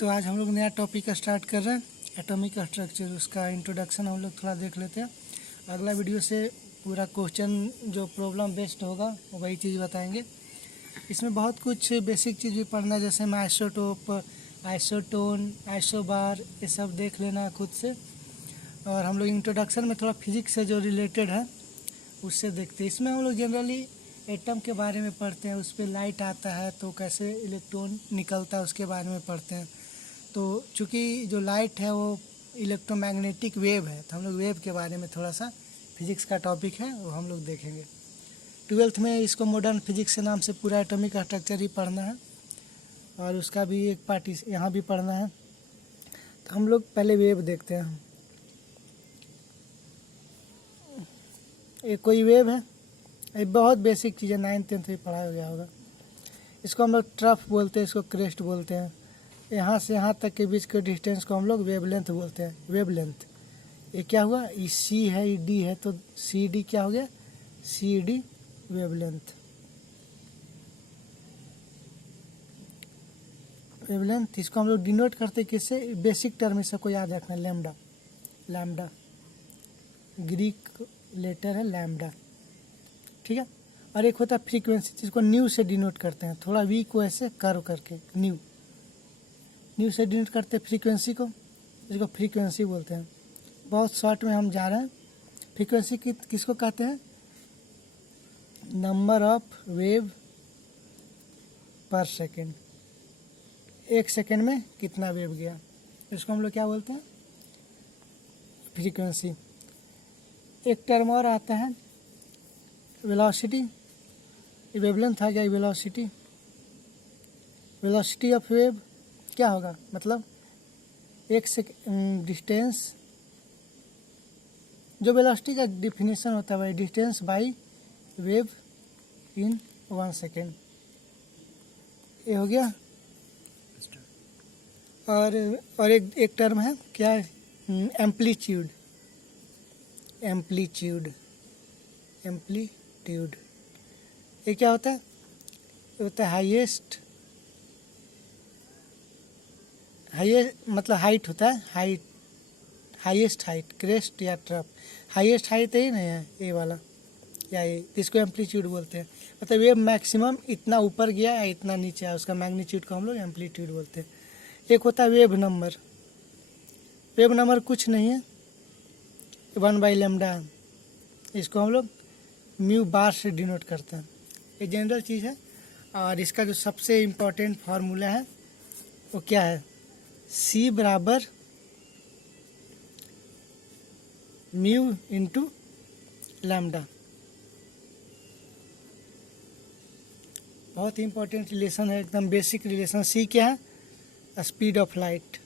तो आज हम लोग नया टॉपिक स्टार्ट कर रहे हैं, एटॉमिक स्ट्रक्चर। उसका इंट्रोडक्शन हम लोग थोड़ा देख लेते हैं। अगला वीडियो से पूरा क्वेश्चन जो प्रॉब्लम बेस्ड होगा वही चीज़ बताएंगे। इसमें बहुत कुछ बेसिक चीज़ भी पढ़ना है, जैसे में आइसोटोप, आइसोटोन, आइसोबार, ये सब देख लेना खुद से। और हम लोग इंट्रोडक्शन में थोड़ा फिजिक्स से जो रिलेटेड है उससे देखते हैं। इसमें हम लोग जनरली एटम के बारे में पढ़ते हैं, उस पर लाइट आता है तो कैसे इलेक्ट्रॉन निकलता है उसके बारे में पढ़ते हैं। तो चूँकि जो लाइट है वो इलेक्ट्रोमैग्नेटिक वेव है, तो हम लोग वेव के बारे में थोड़ा सा फिजिक्स का टॉपिक है वो हम लोग देखेंगे। 12th में इसको मॉडर्न फिजिक्स के नाम से पूरा एटॉमिक स्ट्रक्चर ही पढ़ना है, और उसका भी एक पार्ट यहाँ भी पढ़ना है। तो हम लोग पहले वेव देखते हैं। एक कोई वेव है, ये बहुत बेसिक चीज़ है, 9th-10th में पढ़ाया गया होगा। इसको हम लोग ट्रफ बोलते हैं, इसको क्रेस्ट बोलते हैं। यहाँ से यहाँ तक के बीच के डिस्टेंस को हम लोग वेवलेंथ बोलते हैं, वेवलेंथ। ये क्या हुआ, ये सी है, ये डी है, तो सी डी क्या हो गया, सी डी वेवलेंथ। वेवलेंथ इसको हम लोग डिनोट करते किससे, बेसिक टर्म सबको याद रखना, लैम्डा। लैम्डा ग्रीक लेटर है लैम्डा, ठीक है। और एक होता है फ्रीक्वेंसी, जिसको न्यू से डिनोट करते हैं, थोड़ा वी को ऐसे कर्व करके न्यू से डिनोट करते हैं फ्रीक्वेंसी को, जिसको फ्रीक्वेंसी बोलते हैं। बहुत शॉर्ट में हम जा रहे हैं। फ्रीक्वेंसी किसको कहते हैं, नंबर ऑफ वेव पर सेकेंड, एक सेकेंड में कितना वेव गया, इसको हम लोग क्या बोलते हैं, फ्रीक्वेंसी। एक टर्म और आता है वेलोसिटी, वेवलेंथ आ गया, वेलोसिटी। वेलोसिटी ऑफ वेव क्या होगा, मतलब एक सेकेंड डिस्टेंस, जो वेलोसिटी का डिफिनीशन होता है वही distance by wave in 1 second, ये हो गया। और एक टर्म है क्या, एम्पलीट्यूड। एम्पलीट्यूड ये क्या होता है, ये होता है हाईएस्ट मतलब हाइट होता है, हाईएस्ट हाइट, क्रेस्ट या ट्रफ। हाईएस्ट हाइट ही नहीं है ये वाला, या ये, इसको एम्पलीट्यूड बोलते हैं। मतलब ये मैक्सिमम इतना ऊपर गया या इतना नीचे आया, उसका मैग्नीट्यूड को हम लोग एम्पलीट्यूड बोलते हैं। एक होता है वेव नंबर। वेव नंबर कुछ नहीं है, 1/λ, इसको हम लोग म्यू बार से डिनोट करते हैं। ये जनरल चीज़ है। और इसका जो सबसे इम्पोर्टेंट फार्मूला है वो क्या है, C बराबर म्यू इंटू लैम्डा। बहुत ही इंपॉर्टेंट रिलेशन है, एकदम बेसिक रिलेशन। C क्या है, speed of light.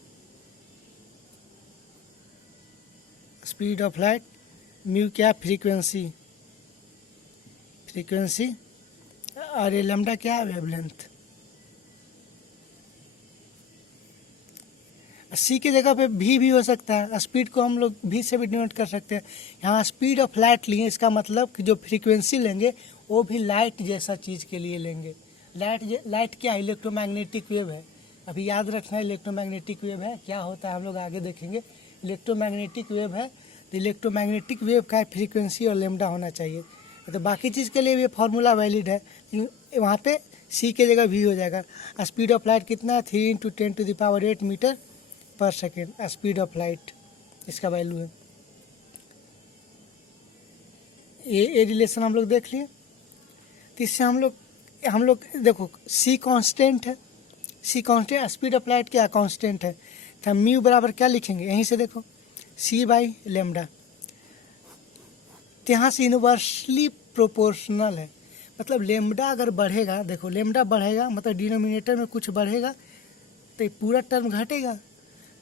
Speed of light, mu क्या, फ्रीक्वेंसी। और ये लैम्डा क्या है, वेवलेंथ। सी की जगह पे भी हो सकता है, स्पीड को हम लोग भी से भी डिनोट कर सकते हैं। यहाँ स्पीड ऑफ लाइट लिए, इसका मतलब कि जो फ्रीक्वेंसी लेंगे वो भी लाइट जैसा चीज़ के लिए लेंगे। लाइट क्या है, इलेक्ट्रोमैग्नेटिक वेव है। अभी याद रखना है इलेक्ट्रोमैग्नेटिक वेव है, क्या होता है हम लोग आगे देखेंगे। इलेक्ट्रोमैग्नेटिक वेव है तो इलेक्ट्रोमैग्नेटिक वेव का फ्रीक्वेंसी और लैम्डा होना चाहिए, तो बाकी चीज़ के लिए ये फार्मूला वैलिड है। वहाँ पे सी की जगह भी हो जाएगा। स्पीड ऑफ लाइट कितना है, 3 × 10⁸ मीटर पर सेकेंड, स्पीड ऑफ लाइट इसका वैल्यू है। ये रिलेशन हम लोग देख लिए। तो इससे हम लोग देखो, सी कांस्टेंट है, स्पीड ऑफ लाइट क्या कांस्टेंट है, तो हम म्यू बराबर क्या लिखेंगे, यहीं से देखो C/λ। तो यहाँ से यूनिवर्सली प्रोपोर्शनल है, मतलब लैम्डा अगर बढ़ेगा, देखो लैम्डा बढ़ेगा मतलब डिनोमिनेटर में कुछ बढ़ेगा तो पूरा टर्म घटेगा।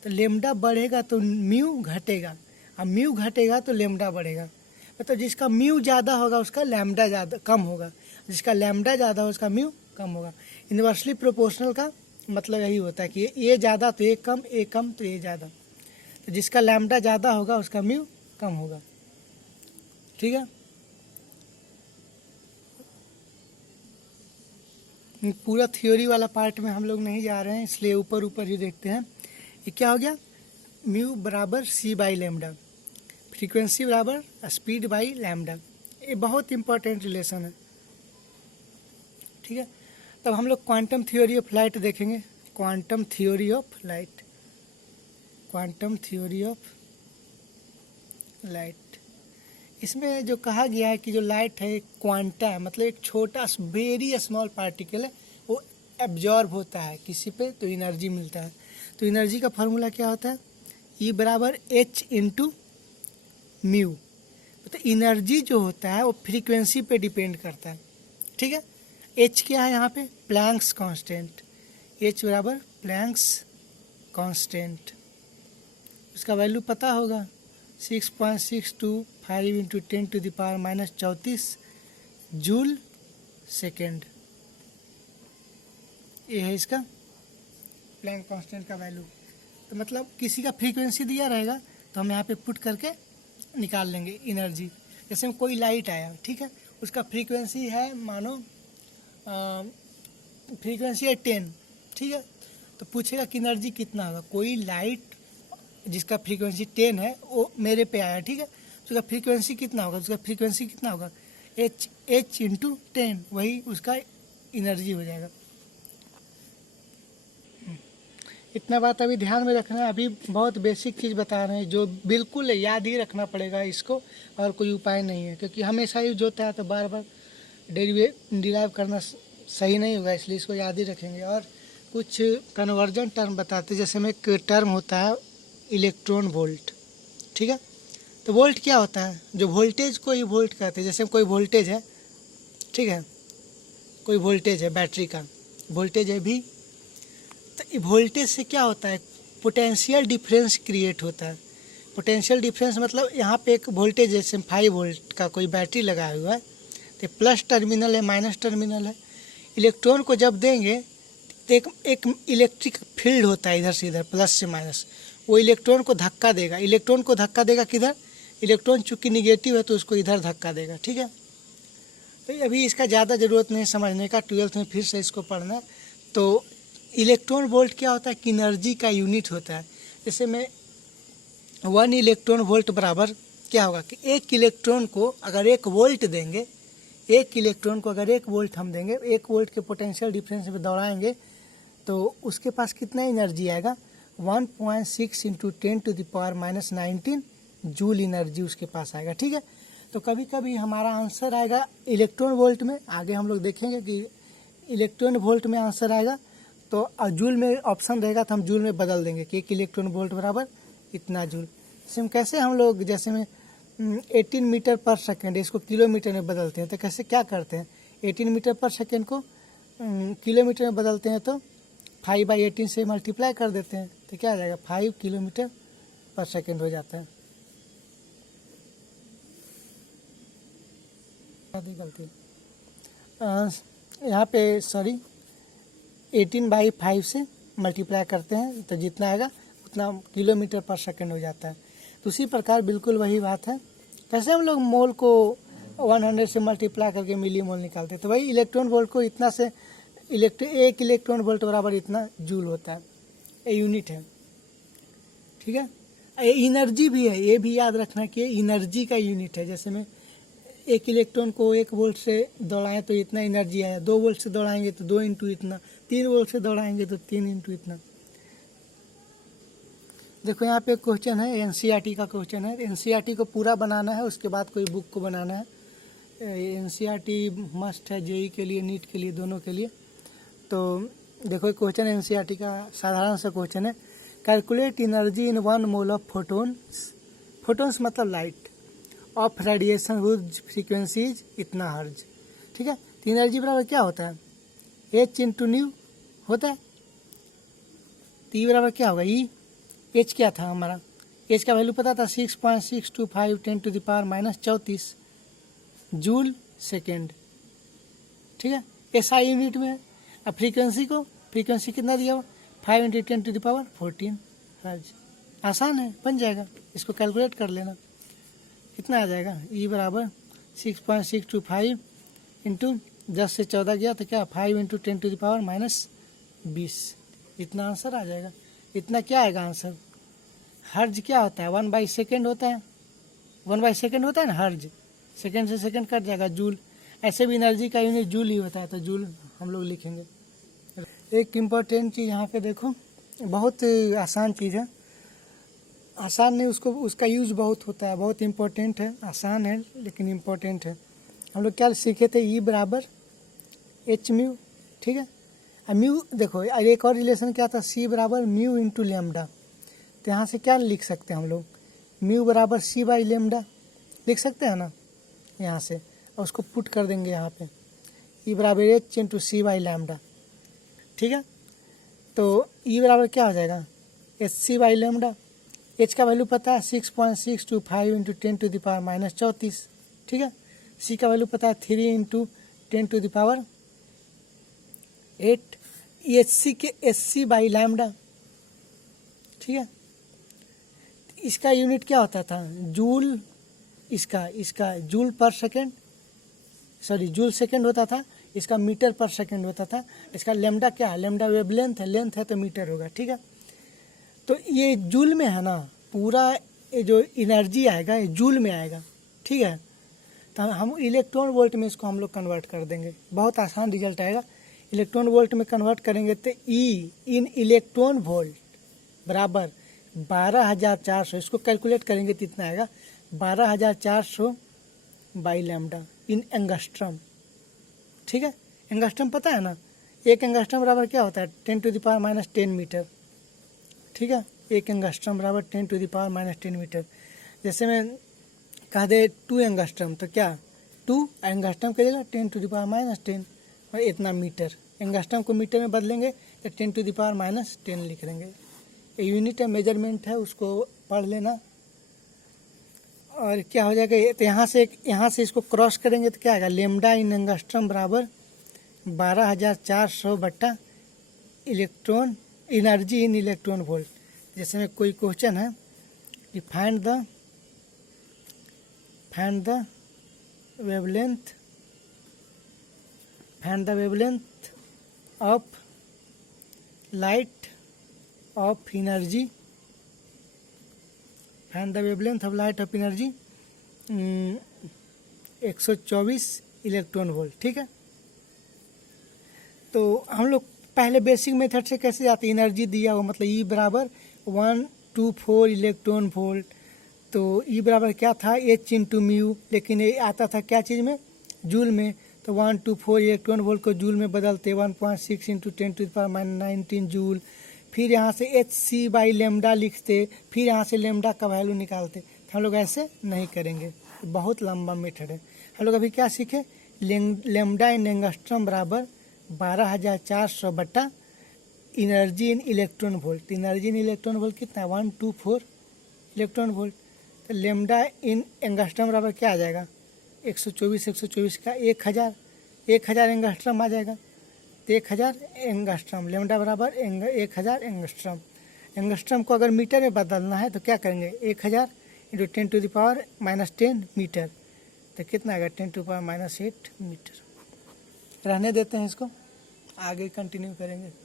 तो लैम्डा बढ़ेगा तो म्यू घटेगा, और म्यू घटेगा तो लैम्डा बढ़ेगा। मतलब जिसका म्यू ज़्यादा होगा उसका लैम्डा ज़्यादा कम होगा, जिसका लैम्डा ज़्यादा होगा उसका म्यू कम होगा। इन्वर्सली प्रोपोर्शनल का मतलब यही होता है कि ये ज़्यादा तो ये कम तो ये ज़्यादा। तो जिसका लैम्डा ज़्यादा होगा उसका म्यू कम होगा, ठीक है। पूरा थ्योरी वाला पार्ट में हम लोग नहीं जा रहे हैं, इसलिए ऊपर ऊपर ही देखते हैं। ये क्या हो गया, म्यू बराबर सी बाई लैम्डा, फ्रीक्वेंसी बराबर स्पीड बाई लैम्डा। ये बहुत इंपॉर्टेंट रिलेशन है, ठीक है। तब हम लोग क्वांटम थ्योरी ऑफ लाइट देखेंगे, quantum theory of light, quantum theory of light. इसमें जो कहा गया है कि जो लाइट है क्वांटा है, मतलब एक छोटा वेरी स्मॉल पार्टिकल है, वो एब्जॉर्ब होता है किसी पे तो एनर्जी मिलता है। तो एनर्जी का फॉर्मूला क्या होता है, ई बराबर एच इंटू म्यू। तो एनर्जी जो होता है वो फ्रीक्वेंसी पे डिपेंड करता है, ठीक है। एच क्या है यहाँ पे, प्लैंक्स कांस्टेंट, एच बराबर प्लैंक्स कांस्टेंट, उसका वैल्यू पता होगा 6.625 इंटू 10⁻⁻⁻34 जूल सेकेंड। ये है इसका प्लैंक कांस्टेंट का वैल्यू। तो मतलब किसी का फ्रीक्वेंसी दिया रहेगा तो हम यहाँ पे पुट करके निकाल लेंगे एनर्जी। जैसे में कोई लाइट आया, ठीक है, उसका फ्रीक्वेंसी है मानो फ्रीक्वेंसी है 10, ठीक है। तो पूछेगा कि एनर्जी कितना होगा। कोई लाइट जिसका फ्रीक्वेंसी 10 है वो मेरे पे आया, ठीक है, तो उसका फ्रीक्वेंसी कितना होगा, उसका फ्रीक्वेंसी कितना होगा एच इंटू 10, वही उसका एनर्जी हो जाएगा। इतना बात अभी ध्यान में रखना है। अभी बहुत बेसिक चीज़ बता रहे हैं जो बिल्कुल याद ही रखना पड़ेगा इसको, और कोई उपाय नहीं है, क्योंकि हमेशा यूज होता है तो बार बार डिराइव करना सही नहीं होगा, इसलिए इसको याद ही रखेंगे। और कुछ कन्वर्जन टर्म बताते, जैसे में एक टर्म होता है इलेक्ट्रॉन वोल्ट, ठीक है। तो वोल्ट क्या होता है, जो वोल्टेज को ही वोल्ट कहते हैं। जैसे कोई वोल्टेज है, ठीक है, कोई वोल्टेज है, बैटरी का वोल्टेज है भी, तो वोल्टेज से क्या होता है, पोटेंशियल डिफरेंस क्रिएट होता है। पोटेंशियल डिफरेंस मतलब यहाँ पे एक वोल्टेज जैसे 5 वोल्ट का कोई बैटरी लगाया हुआ है, तो प्लस टर्मिनल है माइनस टर्मिनल है। इलेक्ट्रॉन को जब देंगे तो एक इलेक्ट्रिक फील्ड होता है इधर से इधर, प्लस से माइनस, वो इलेक्ट्रॉन को धक्का देगा। इलेक्ट्रॉन को धक्का देगा किधर, इलेक्ट्रॉन चूंकि निगेटिव है तो उसको इधर धक्का देगा, ठीक है। तो अभी इसका ज़्यादा ज़रूरत नहीं समझने का, 12th में फिर से इसको पढ़ना। तो इलेक्ट्रॉन वोल्ट क्या होता है कि एनर्जी का यूनिट होता है। जैसे में 1 इलेक्ट्रॉन वोल्ट बराबर क्या होगा कि एक इलेक्ट्रॉन को अगर 1 वोल्ट देंगे, एक इलेक्ट्रॉन को अगर 1 वोल्ट हम देंगे, 1 वोल्ट के पोटेंशियल डिफरेंस में दौड़ाएंगे तो उसके पास कितना एनर्जी आएगा, 1.6 इंटू 10⁻⁻19 जूल एनर्जी उसके पास आएगा, ठीक है। तो कभी कभी हमारा आंसर आएगा इलेक्ट्रॉन वोल्ट में, आगे हम लोग देखेंगे कि इलेक्ट्रॉन वोल्ट में आंसर आएगा, तो जूल में ऑप्शन रहेगा तो हम जूल में बदल देंगे कि 1 इलेक्ट्रॉन वोल्ट बराबर इतना जूल। कैसे हम लोग जैसे में 18 मीटर पर सेकेंड, इसको किलोमीटर में बदलते हैं, तो कैसे क्या करते हैं, 18 मीटर पर सेकेंड को किलोमीटर में बदलते हैं तो 5/18 से मल्टीप्लाई कर देते हैं, तो क्या आ जाएगा 5 किलोमीटर पर सेकेंड हो जाता है। गलती यहाँ पे सॉरी 18/5 से मल्टीप्लाई करते हैं तो जितना आएगा उतना किलोमीटर पर सेकेंड हो जाता है। तो उसी प्रकार बिल्कुल वही बात है, कैसे हम लोग मोल को 100 से मल्टीप्लाई करके मिली मोल निकालते हैं, तो वही इलेक्ट्रॉन वोल्ट को इतना से 1 इलेक्ट्रॉन वोल्ट बराबर इतना जूल होता है, ये यूनिट है, ठीक है। ये एनर्जी भी है, ये भी याद रखना कि एनर्जी का यूनिट है। जैसे में 1 इलेक्ट्रॉन को 1 वोल्ट से दौड़ाएं तो इतना एनर्जी आया, 2 वोल्ट से दौड़ाएंगे तो 2 इंटू इतना, 3 वोल्ट से दौड़ाएंगे तो 3 इंटू इतना। देखो यहाँ पे क्वेश्चन है, एनसीईआरटी का क्वेश्चन है। एनसीईआरटी को पूरा बनाना है, उसके बाद कोई बुक को बनाना है। एनसीईआरटी मस्ट है जेईई के लिए, नीट के लिए, दोनों के लिए। तो देखो क्वेश्चन एनसीईआरटी का साधारण सा क्वेश्चन है, calculate energy in 1 mole of photons, photons मतलब light, of radiation whose frequencies इतना हर्ज, ठीक है। तो एनर्जी बराबर क्या होता है, एच इंटू न्यू होता है। तो ई बराबर क्या होगा, ई एच क्या था हमारा, एच का वैल्यू पता था 6.625 10⁻⁻34 जूल सेकेंड, ठीक है। एसआई यूनिट में है। अब फ्रीक्वेंसी कितना दिया हुआ 5 × 10⁻14 हर्ज। आसान है, बन जाएगा, इसको कैलकुलेट कर लेना, कितना आ जाएगा, ई बराबर 6.625 इंटू 10 से 14 गया तो क्या 5 इंटू 10⁻⁻20, इतना आंसर आ जाएगा। इतना क्या आएगा आंसर। हर्ज क्या होता है 1/सेकेंड होता है, 1/सेकेंड होता है ना हर्ज, सेकेंड से सेकेंड कट जाएगा जूल। ऐसे भी एनर्जी का यूनिट जूल ही होता है, तो जूल हम लोग लिखेंगे। एक इम्पॉर्टेंट चीज़ यहाँ पे देखो, बहुत आसान चीज़ है, आसान नहीं उसको, उसका यूज बहुत होता है, बहुत इम्पोर्टेंट है, आसान है लेकिन इम्पोर्टेंट है। हम लोग क्या सीखे थे, ई बराबर एच म्यू, ठीक है। अब म्यू देखो, एक और रिलेशन क्या था, सी बराबर म्यू इंटू लेमडा। तो यहाँ से क्या लिख सकते हैं हम लोग, म्यू बराबर सी बाई लेमडा लिख सकते हैं ना यहाँ से, और उसको पुट कर देंगे यहाँ पे, ई बराबर H into C by lambda, ठीक है। तो ई बराबर क्या हो जाएगा, H C by lambda. H का वैल्यू पता है 6.625 इंटू 10⁻⁻34, ठीक है। सी का वैल्यू पता है 3 इंटू 10⁻8, एच सी के एच सी बाई लैम्डा, ठीक है। इसका यूनिट क्या होता था, जूल, इसका जूल पर सेकेंड, सॉरी जूल सेकेंड होता था, इसका मीटर पर सेकेंड होता था। इसका लेमडा क्या है, लेमडा वेवलेंथ है, लेंथ है तो मीटर होगा, ठीक है। तो ये जूल में है ना, पूरा ये जो एनर्जी आएगा ये जूल में आएगा, ठीक है। तो हम इलेक्ट्रॉन वोल्ट में इसको हम लोग कन्वर्ट कर देंगे, बहुत आसान रिजल्ट आएगा। इलेक्ट्रॉन वोल्ट में कन्वर्ट करेंगे तो ई इन इलेक्ट्रॉन वोल्ट बराबर 12,400, इसको कैलकुलेट करेंगे तो इतना आएगा 12,400 बाई लैम्डा इन एंगस्ट्रम, ठीक है। एंगस्ट्रम पता है ना, एक एंगस्ट्रम बराबर क्या होता है 10⁻⁻10 मीटर, ठीक है। एक एंगस्ट्रम बराबर 10⁻⁻10 मीटर। जैसे मैं कह दे 2 एंगस्ट्रम तो क्या 2 एंगस्ट्रम करेगा 10⁻⁻10 और इतना मीटर। एंगस्ट्रम को मीटर में बदलेंगे तो 10⁻⁻10 लिख देंगे। ये यूनिट है, मेजरमेंट है, उसको पढ़ लेना। और क्या हो जाएगा, तो यहाँ से इसको क्रॉस करेंगे तो क्या आएगा, लेमडा इन एंगस्ट्रम बराबर 12,400 बट्टा electron energy in electron volt. जैसे में कोई क्वेश्चन है कि find the wavelength of light of energy, find the wavelength of light of energy 124 electron volt, ठीक है। तो हम लोग पहले बेसिक मेथड से कैसे जाते, एनर्जी दिया हुआ मतलब ई बराबर 124 इलेक्ट्रॉन वोल्ट। तो ई बराबर क्या था, एच इंटू म्यू, लेकिन ये आता था क्या चीज़ में, जूल में। तो 124 इलेक्ट्रॉन वोल्ट को जूल में बदलते 1.6 इंटू 10⁻⁻19 जूल। फिर यहाँ से एच सी बाई लेमडा लिखते, फिर यहाँ से लेमडा का वैल्यू निकालते। तो हम लोग ऐसे नहीं करेंगे, बहुत लंबा मेथड है। हम लोग अभी क्या सीखे, लेमडा इन एंगस्ट्रम बराबर 12,400 बट्टा energy in electron volt. Energy in electron volt कितना है 124 इलेक्ट्रॉन वोल्ट। तो लेमडा इन एंगस्ट्रम बराबर क्या आ जाएगा 124 का 1000 एंगस्ट्रम आ जाएगा। तो 1000 एंगस्ट्रम, लेमडा बराबर 1000 एंगस्ट्रम। एंगस्ट्रम को अगर मीटर में बदलना है तो क्या करेंगे, 1000 इंटू 10⁻⁻10 मीटर। तो कितना आएगा 10⁻⁻8 मीटर। रहने देते हैं इसको, आगे कंटिन्यू करेंगे।